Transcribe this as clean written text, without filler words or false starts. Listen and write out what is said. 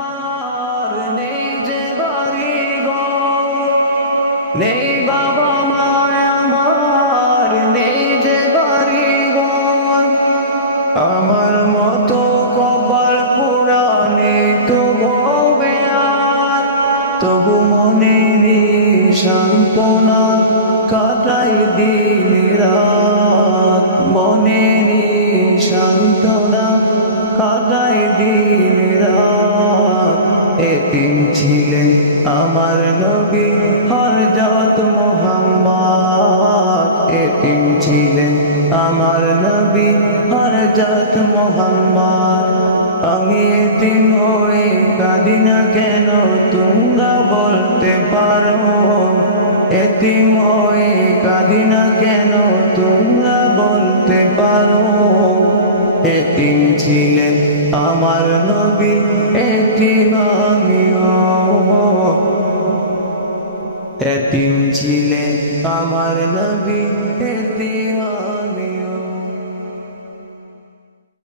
আমার নেই যে বাড়ি ঘর, নেই বাবা মা আমার, নেই যে বাড়ি ঘর। আমার মতো কপাল পোড়া নেই তো ভবে আর, তবু মনেরই সান্ত্বনা কাটাই দিন রাত, মনেরই সান্ত্বনা কাটাই দিন রাত। এতিম ছিলেন আমার নবী হযরত মুহাম্মদ, এতিম ছিলেন আমার নবী হযরত মুহাম্মদ। আমি এতিম হয়ে কাঁদি না কেন তোমরা বলতে পারো, এতিম হয়ে কাঁদি না কেন তোমরা বলতে পারো। এতিম ছিলেন আমার নবী, এতিম আমিও। এতিম ছিলেন আমার নবী, এতিম।